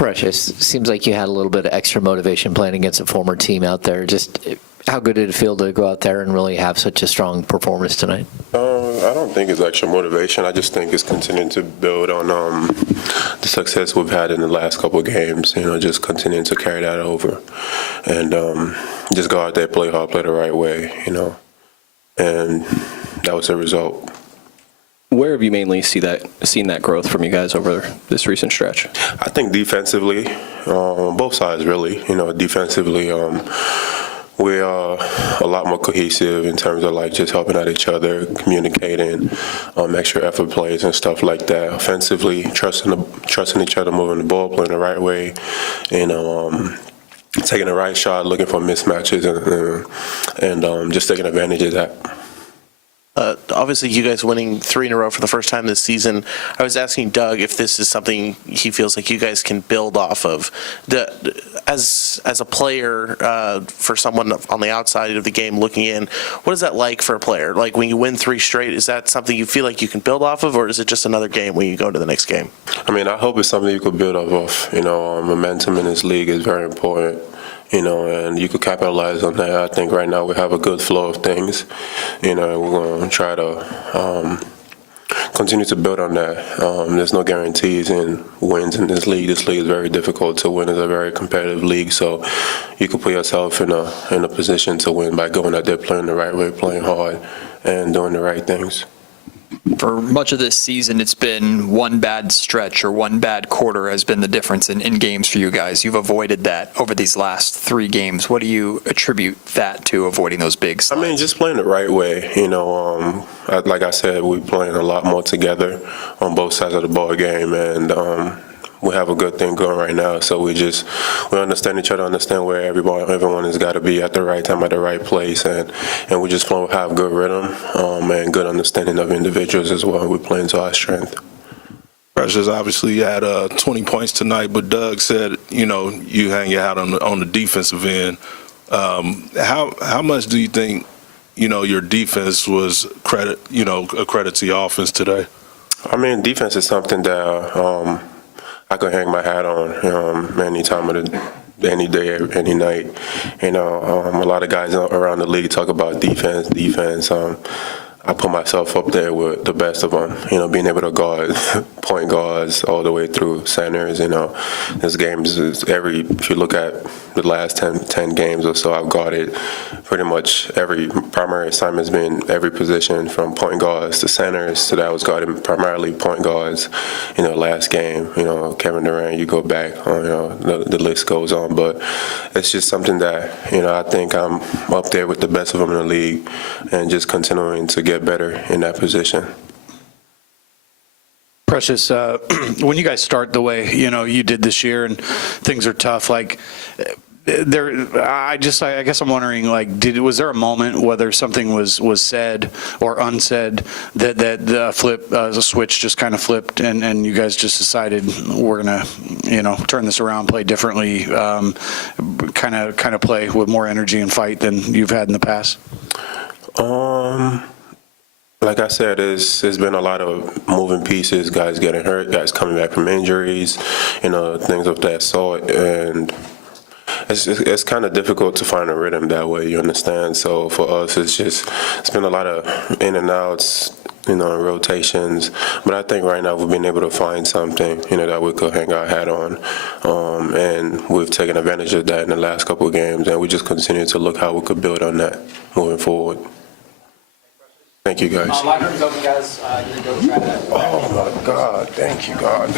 Precious, seems like you had a little bit of extra motivation playing against a former team out there. Just how good did it feel to go out there and really have such a strong performance tonight? I don't think it's extra motivation. I just think it's continuing to build on the success we've had in the last couple of games. Just continuing to carry that over, and just go out there, play hard, play the right way. And that was the result. Where have you mainly seen that growth from you guys over this recent stretch? I think defensively, both sides really. Defensively, we are a lot more cohesive in terms of just helping out each other, communicating, extra effort plays and stuff like that. Offensively, trusting each other, moving the ball, playing the right way, taking the right shot, looking for mismatches, and just taking advantage of that. Obviously, you guys winning 3 in a row for the first time this season. I was asking Doug if this is something he feels like you guys can build off of. As a player, for someone on the outside of the game looking in, what is that like for a player? Like when you win 3 straight, is that something you feel like you can build off of, or is it just another game when you go to the next game? I hope it's something you could build off of. Momentum in this league is very important. And you could capitalize on that. I think right now we have a good flow of things. We're going to try to continue to build on that. There's no guarantees in wins in this league. This league is very difficult to win. It's a very competitive league, so you could put yourself in a position to win by going out there, playing the right way, playing hard, and doing the right things. For much of this season, it's been one bad stretch or one bad quarter has been the difference in games for you guys. You've avoided that over these last 3 games. What do you attribute that to, avoiding those big slides? Just playing the right way. Like I said, we're playing a lot more together on both sides of the ball game, and we have a good thing going right now. So we understand each other, understand where everyone has got to be at the right time, at the right place, and we just have good rhythm and good understanding of individuals as well. We're playing to our strength. Precious, obviously you had 20 points tonight, but Doug said, you hang your hat on the defensive end. How much do you think, your defense was a credit to your offense today? Defense is something that I could hang my hat on any time of any day, any night. A lot of guys around the league talk about defense. I put myself up there with the best of them, being able to guard point guards all the way through centers. This game is if you look at the last 10 games or so, I've guarded pretty much every primary assignment has been every position from point guards to centers. So that I was guarding primarily point guards, last game, Kevin Durant, you go back, the list goes on. But it's just something that, I think I'm up there with the best of them in the league and just continuing to get better in that position. Precious, when you guys start the way you did this year and things are tough, I guess I'm wondering, was there a moment whether something was said or unsaid that the switch just kind of flipped and you guys just decided we're gonna turn this around, play differently, kind of play with more energy and fight than you've had in the past? Like I said, there's been a lot of moving pieces, guys getting hurt, guys coming back from injuries, things of that sort, and it's kind of difficult to find a rhythm that way, you understand? So for us, it's been a lot of in and outs, rotations, but I think right now we've been able to find something, that we could hang our hat on, and we've taken advantage of that in the last couple of games, and we just continue to look how we could build on that moving forward. Thank you, guys. Locker room's open, guys. You can go try that. Oh, my God. Thank you, God.